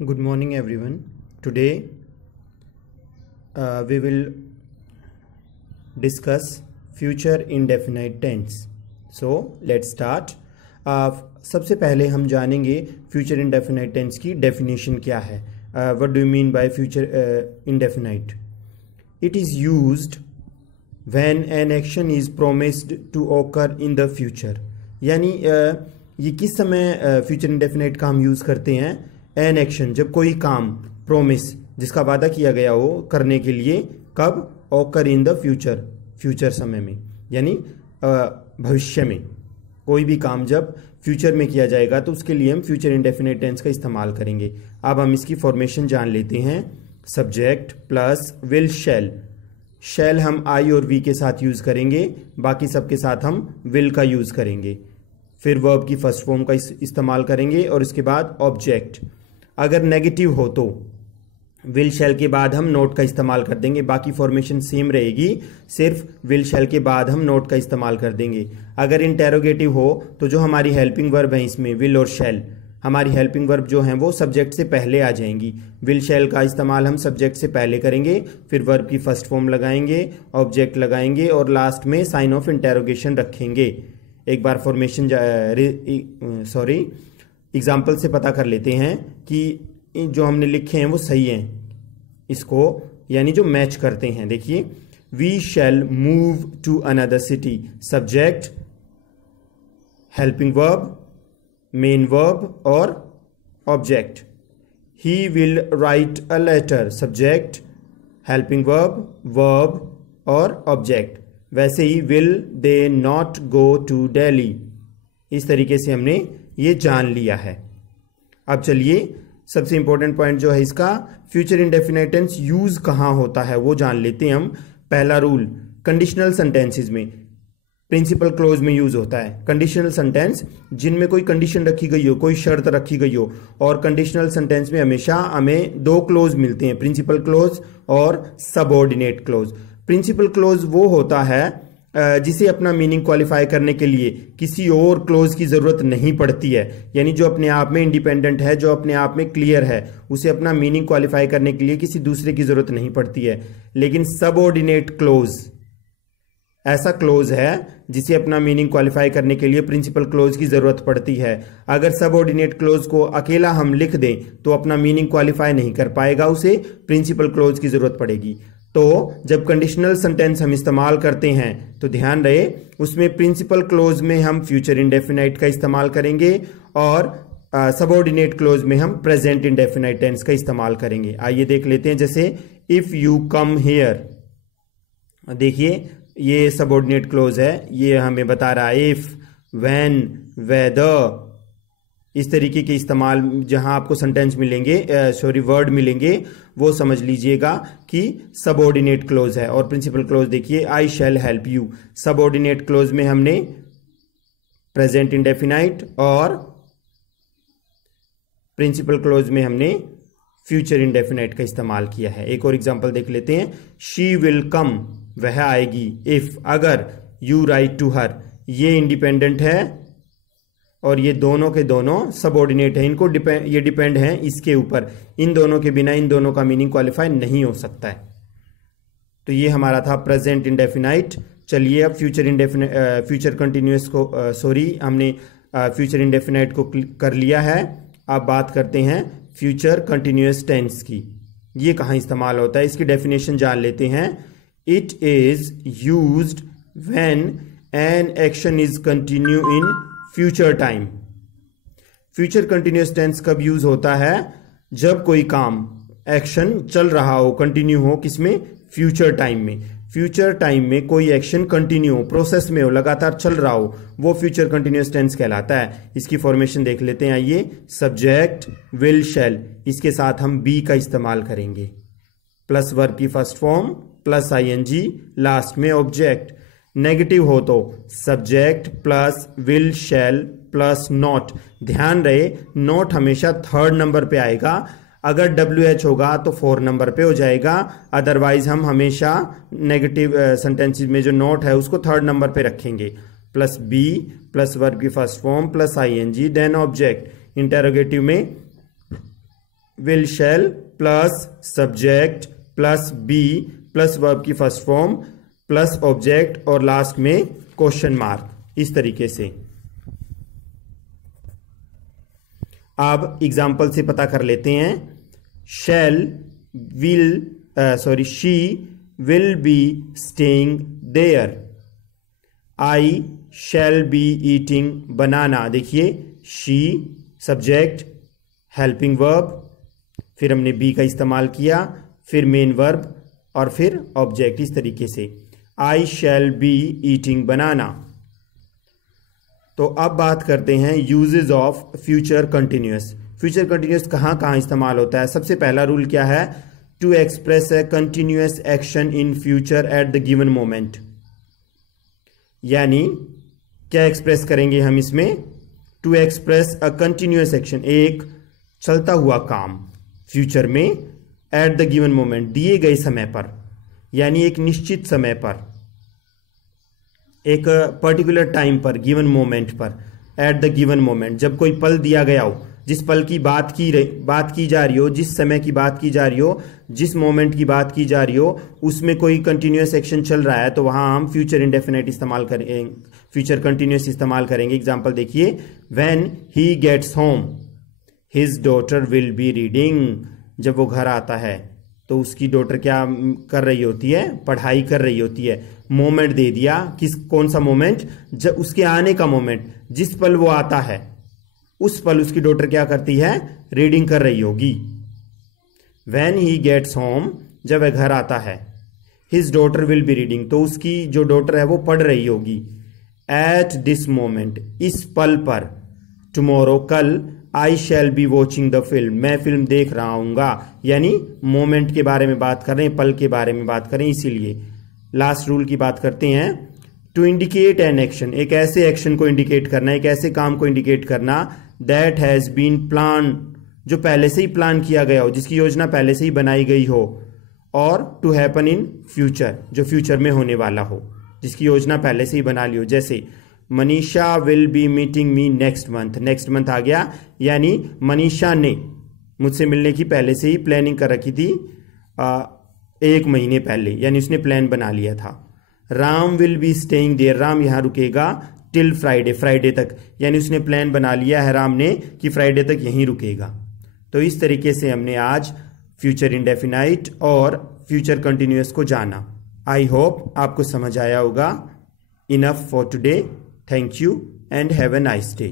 Good morning, everyone. Today we will discuss future indefinite tense. So let's start. सबसे पहले हम जानेंगे future indefinite tense की definition क्या है. What do you mean by future indefinite? It is used when an action is promised to occur in the future. यानी ये किस समय future indefinite का हम यूज़ करते हैं? एन एक्शन, जब कोई काम प्रोमिस जिसका वादा किया गया हो करने के लिए, कब? Occur in the future, future समय में, यानी भविष्य में कोई भी काम जब फ्यूचर में किया जाएगा तो उसके लिए हम फ्यूचर इंडेफिनिट टेंस का इस्तेमाल करेंगे. अब हम इसकी फॉर्मेशन जान लेते हैं. Subject plus will shall. Shall हम आई और वी के साथ यूज करेंगे, बाकी सबके साथ हम विल का यूज करेंगे. फिर वर्ब की फर्स्ट फॉर्म का इस्तेमाल करेंगे और इसके बाद ऑब्जेक्ट. अगर नेगेटिव हो तो विल शैल के बाद हम नोट का इस्तेमाल कर देंगे. बाकी फॉर्मेशन सेम रहेगी, सिर्फ विल शैल के बाद हम नोट का इस्तेमाल कर देंगे. अगर इंटेरोगेटिव हो तो जो हमारी हेल्पिंग वर्ब है इसमें विल और शैल, हमारी हेल्पिंग वर्ब जो हैं वो सब्जेक्ट से पहले आ जाएंगी. विल शैल का इस्तेमाल हम सब्जेक्ट से पहले करेंगे, फिर वर्ब की फर्स्ट फॉर्म लगाएंगे, ऑब्जेक्ट लगाएंगे और लास्ट में साइन ऑफ इंटेरोगेशन रखेंगे. एक बार फॉर्मेशन एग्जाम्पल से पता कर लेते हैं कि जो हमने लिखे हैं वो सही हैं, इसको यानी जो मैच करते हैं. देखिए, we shall move to another city. Subject, helping verb, main verb और object. He will write a letter. Subject, helping verb, verb और ऑब्जेक्ट. वैसे ही will they not go to Delhi. इस तरीके से हमने ये जान लिया है. अब चलिए सबसे इंपॉर्टेंट पॉइंट जो है इसका, फ्यूचर इंडेफिनिट टेंस यूज कहां होता है वो जान लेते हैं हम. पहला रूल, कंडीशनल सेंटेंसेस में, प्रिंसिपल क्लोज में यूज होता है. कंडीशनल सेंटेंस जिनमें कोई कंडीशन रखी गई हो, कोई शर्त रखी गई हो. और कंडीशनल सेंटेंस में हमेशा हमें दो क्लोज मिलते हैं, प्रिंसिपल क्लोज और सबऑर्डिनेट क्लोज. प्रिंसिपल क्लोज वो होता है जिसे अपना मीनिंग क्वालिफाई करने के लिए किसी और क्लोज की जरूरत नहीं पड़ती है, यानी जो अपने आप में इंडिपेंडेंट है, जो अपने आप में क्लियर है, उसे अपना मीनिंग क्वालिफाई करने के लिए किसी दूसरे की जरूरत नहीं पड़ती है. लेकिन सबऑर्डिनेट क्लोज ऐसा क्लोज है जिसे अपना मीनिंग क्वालिफाई करने के लिए प्रिंसिपल क्लोज की जरूरत पड़ती है. अगर सबऑर्डिनेट क्लोज को अकेला हम लिख दें तो अपना मीनिंग क्वालिफाई नहीं कर पाएगा, उसे प्रिंसिपल क्लोज की जरूरत पड़ेगी. तो जब कंडीशनल सेंटेंस हम इस्तेमाल करते हैं तो ध्यान रहे उसमें प्रिंसिपल क्लोज में हम फ्यूचर इंडेफिनाइट का इस्तेमाल करेंगे और सबऑर्डिनेट क्लोज में हम प्रेजेंट इंडेफिनाइट टेंस का इस्तेमाल करेंगे. आइए देख लेते हैं. जैसे इफ यू कम हियर, देखिए ये सबऑर्डिनेट क्लोज है, ये हमें बता रहा है इफ, व्हेन, वेदर. इस तरीके के इस्तेमाल जहां आपको सेंटेंस मिलेंगे, वर्ड मिलेंगे, वो समझ लीजिएगा कि सबऑर्डिनेट क्लोज है. और प्रिंसिपल क्लोज देखिए, I shall help you. Subordinate clause में हमने प्रेजेंट इंडेफिनाइट और प्रिंसिपल क्लोज में हमने फ्यूचर इंडेफिनाइट का इस्तेमाल किया है. एक और एग्जांपल देख लेते हैं. शी विल कम, वह आएगी. इफ, अगर, यू राइट टू हर. ये इंडिपेंडेंट है और ये दोनों के दोनों सबऑर्डिनेट है. इनको ये डिपेंड है इसके ऊपर. इन दोनों के बिना इन दोनों का मीनिंग क्वालिफाई नहीं हो सकता है. तो ये हमारा था प्रेजेंट इंडेफिनाइट. चलिए अब फ्यूचर कंटिन्यूअस को हमने फ्यूचर इंडेफिनाइट को कर लिया है. अब बात करते हैं फ्यूचर कंटिन्यूअस टेंस की. ये कहाँ इस्तेमाल होता है, इसकी डेफिनेशन जान लेते हैं. It is used when an action is continue in future time. Future continuous tense कब यूज होता है? जब कोई काम, एक्शन चल रहा हो, कंटिन्यू हो, किसमें? फ्यूचर टाइम में. फ्यूचर टाइम में कोई एक्शन कंटिन्यू हो, प्रोसेस में हो, लगातार चल रहा हो, वो फ्यूचर कंटिन्यूअस टेंस कहलाता है. इसकी फॉर्मेशन देख लेते हैं. आइए, सब्जेक्ट, विल, शैल, इसके साथ हम बी का इस्तेमाल करेंगे, प्लस वर्ब की first form, plus ING, last में ऑब्जेक्ट. नेगेटिव हो तो subject plus will shall plus not. ध्यान रहे नॉट हमेशा थर्ड नंबर पे आएगा. अगर WH होगा तो 4 नंबर पे हो जाएगा. अदरवाइज हम हमेशा नेगेटिव सेंटेंसेस में जो नॉट है उसको थर्ड नंबर पे रखेंगे. प्लस बी प्लस वर्ब की first form plus ING then object. Interrogative में will shall plus subject plus be plus verb की फर्स्ट फॉर्म प्लस ऑब्जेक्ट और लास्ट में क्वेश्चन मार्क, इस तरीके से। अब एग्जाम्पल से पता कर लेते हैं। She will be staying there. I shall be eating banana. देखिए शी सब्जेक्ट, हेल्पिंग वर्ब, फिर हमने बी का इस्तेमाल किया, फिर मेन वर्ब और फिर ऑब्जेक्ट, इस तरीके से। आई शैल बी ईटिंग बनाना। तो अब बात करते हैं uses of future continuous. Future continuous कहाँ कहाँ इस्तेमाल होता है। सबसे पहला रूल क्या है, to express a continuous action in future at the given moment. यानी क्या एक्सप्रेस करेंगे हम इसमें, to express a continuous action, एक चलता हुआ काम फ्यूचर में, एट द गिवन मोमेंट, दिए गए समय पर, यानी एक निश्चित समय पर, एक पर्टिकुलर टाइम पर, गिवन मोमेंट पर, एट द गिवन मोमेंट। जब कोई पल दिया गया हो, जिस पल की बात की जा रही हो, जिस समय की बात की जा रही हो, जिस मोमेंट की बात की जा रही हो, उसमें कोई कंटिन्यूअस एक्शन चल रहा है, तो वहां हम फ्यूचर इंडेफिनिट इस्तेमाल करेंगे, फ्यूचर कंटिन्यूअस इस्तेमाल करेंगे। एग्जांपल देखिए, when he gets home his daughter will be reading. जब वो घर आता है तो उसकी डॉटर क्या कर रही होती है, पढ़ाई कर रही होती है। मोमेंट दे दिया, कौन सा मोमेंट, जब उसके आने का मोमेंट, जिस पल वो आता है उस पल उसकी डॉटर क्या करती है, रीडिंग कर रही होगी। व्हेन ही गेट्स होम, जब वह घर आता है, his daughter will be reading, तो उसकी जो डॉटर है वो पढ़ रही होगी। एट दिस मोमेंट, इस पल पर, टुमारो, कल, I shall be watching the film, मैं फिल्म देख रहा हूंगा। यानी मोमेंट के बारे में बात कर रहे हैं, पल के बारे में बात करें, इसीलिए। लास्ट रूल की बात करते हैं, टू इंडिकेट एन एक्शन, एक ऐसे एक्शन को इंडिकेट करना, एक ऐसे काम को इंडिकेट करना, दैट हैज बीन प्लान, जो पहले से ही प्लान किया गया हो, जिसकी योजना पहले से ही बनाई गई हो, और टू हैपन इन फ्यूचर, जो फ्यूचर में होने वाला हो, जिसकी योजना पहले से ही बना ली हो। जैसे Manisha will be meeting me next month, next month आ गया, यानी मनीषा ने मुझसे मिलने की पहले से ही प्लानिंग कर रखी थी, 1 महीने पहले, यानी उसने प्लान बना लिया था। Ram will be staying there, Ram यहां रुकेगा टिल फ्राइडे, फ्राइडे तक, यानी उसने प्लान बना लिया है राम ने कि फ्राइडे तक यहीं रुकेगा। तो इस तरीके से हमने आज फ्यूचर इंडेफिनाइट और फ्यूचर कंटिन्यूअस को जाना। आई होप आपको समझ आया होगा। Enough for today, thank you and have a nice day.